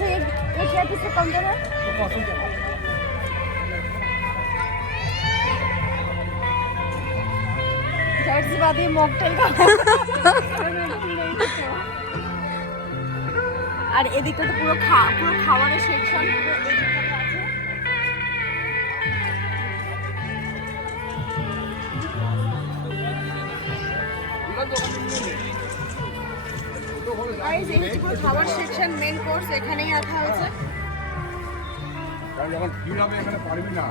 अच्छा ये क्या पीस का काउंटर है? जाहिर सी बात है मॉकटेल का আর এদিকটা তো পুরো খাবারের সেকশন পুরো এদিকটাতে আছে। গাইস এই হচ্ছে পুরো খাবার সেকশন, মেইন কোর্স এখানেই রাখা হয়েছে। যখন ভিড় হবে এখানে পারবি না।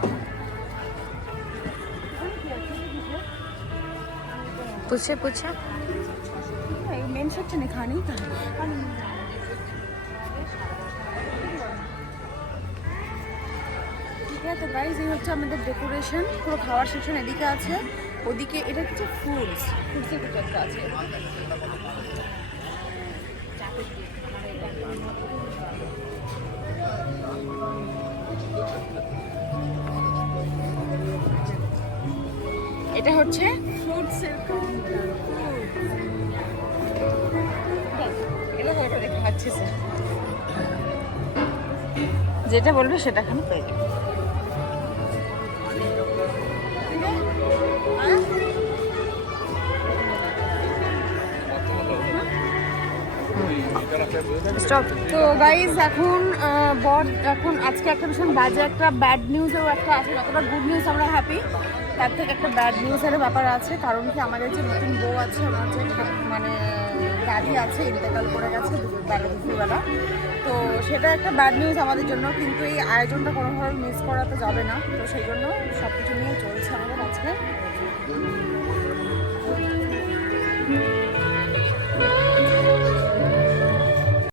पूछे पूछे মেন সেকশনে খানি था। ঠিক আছে তো গাইস এই হচ্ছে আমাদের ডেকোরেশন, পুরো খাওয়ার সেকশন এদিকে আছে, ওদিকে এটা কিছু ফ্রুটসের কিছু একটা আছে। এটা হচ্ছে ফ্রুটসের কাউন্টার। এটা তো এটা দেখে পাচ্ছিস, যেটা বলবে সেটা খানি পেয়ে যাবে। তো গাইজ এখন আজকে একটা ভীষণ বাজে একটা ব্যাড নিউজও একটা আছে। যতটা গুড নিউজ আমরা হ্যাপি, তার থেকে একটা ব্যাড নিউজের ব্যাপার আছে। কারণ কি আমাদের যে নতুন বউ আছে ওনার যে মানে গাড়ি আছে ইন্তেকাল করে গেছে দুপুরবেলা, তো সেটা একটা ব্যাড নিউজ আমাদের জন্য। কিন্তু এই আয়োজনটা কোনোভাবে মিস করা তো যাবে না, তো সেই জন্য সব কিছু নিয়ে চলছে আমাদের আজকে।